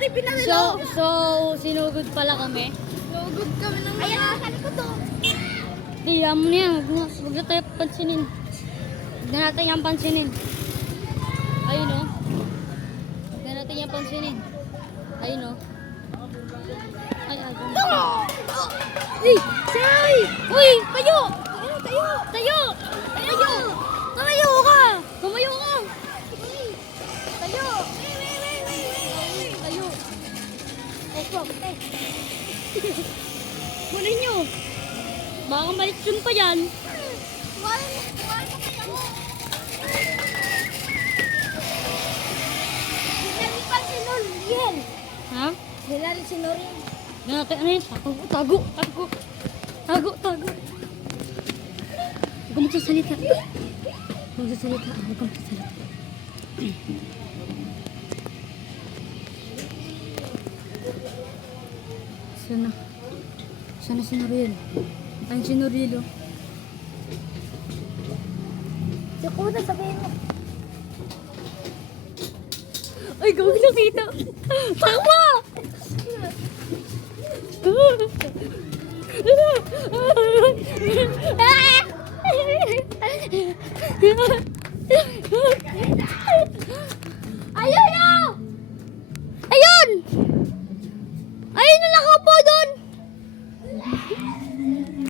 pare pinarilo. So, sinugod pala kami. Lugod kami ng mga. Ayan, nakakali ko to. Di, mo niya. Huwag na tayo pansinin. Huwag na natin yung pansinin. Ayun o. Huwag na natin yung pansinin. Ayun o. Ay, Uy! Say! Uy! Tayo! Tayo! Tayo! Tayo! Tayo! Tumayo ka! Tumayo ka! Tayo! Tayo! Opo, eh. Kunin nyo! Baka malitsun pa yan. Wala mo kaya mo. Hilari pa si Noriel. Ha? Hilari si Noriel. Natin, ano yun? Tago! Tago! Tago! Tago! Huwag ka magsasalita. Huwag ka magsasalita. Huwag ka magsasalita. Sana. Sana si Noriel. Ayun si Noriel oh. Ako na sabihin mo. Ay, gawin nakita. Takbo!